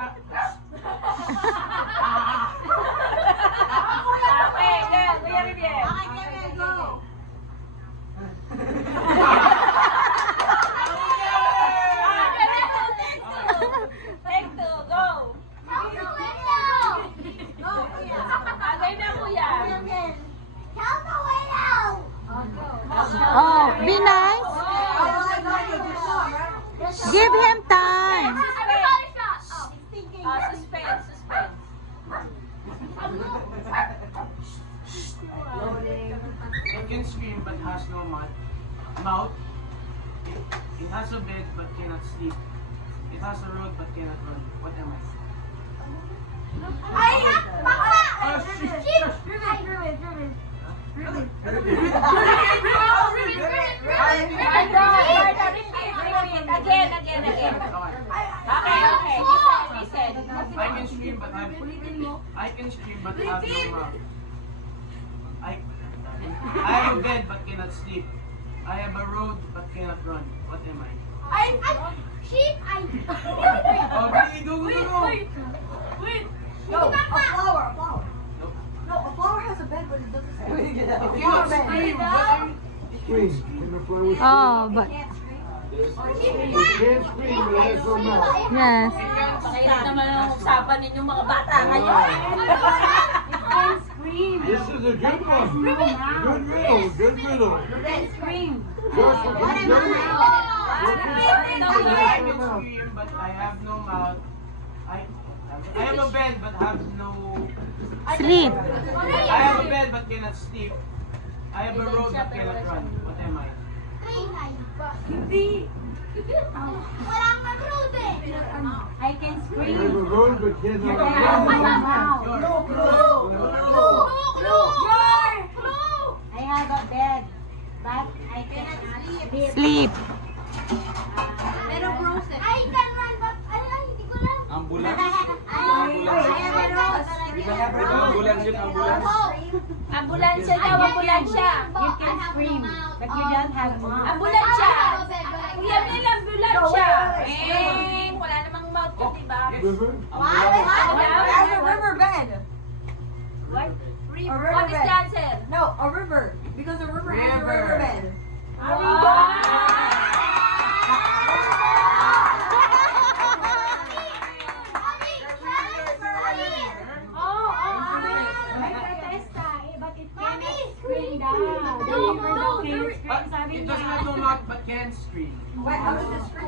Okay, good. Kuya Rivier. Take two, go. Agay na kuya. Oh, be nice. Give him time. Suspense, suspense. It can scream but has no mouth. It has a bed but cannot sleep. It has a road but cannot run. What am I? Again. Okay. He said. I can scream but have no mouth. I have a bed but cannot sleep. I have a road but cannot run. What am I? Oh, really? Go. No, a flower. Nope. No, a flower has a bed, but it doesn't say. It cannot scream. Oh, but It can't scream, but it has no mouth. yes. Mahirap naman ang usapan ninyong mga bata ngayon. This is a good one. Good riddle. Josh, what can you do? I can scream but I have no mouth. I have a bed but have no. Sleep. I have a bed but cannot sleep. I have a road but cannot run. What am I? I can I have a road but cannot I have a bed, but I cannot sleep. Sleep. Pero frozen. Ambulance. Ambulansya daw, ambulansya. You can scream, but you don't have mouth. Ambulansya. Kuya Mel, ambulansya. Wala namang mouth yun, diba? River? There's a river bed. What? A What is river the bed. answer? No, a river. Because a river has a river bed. It does not know mouth but can scream. Wait, how does it scream?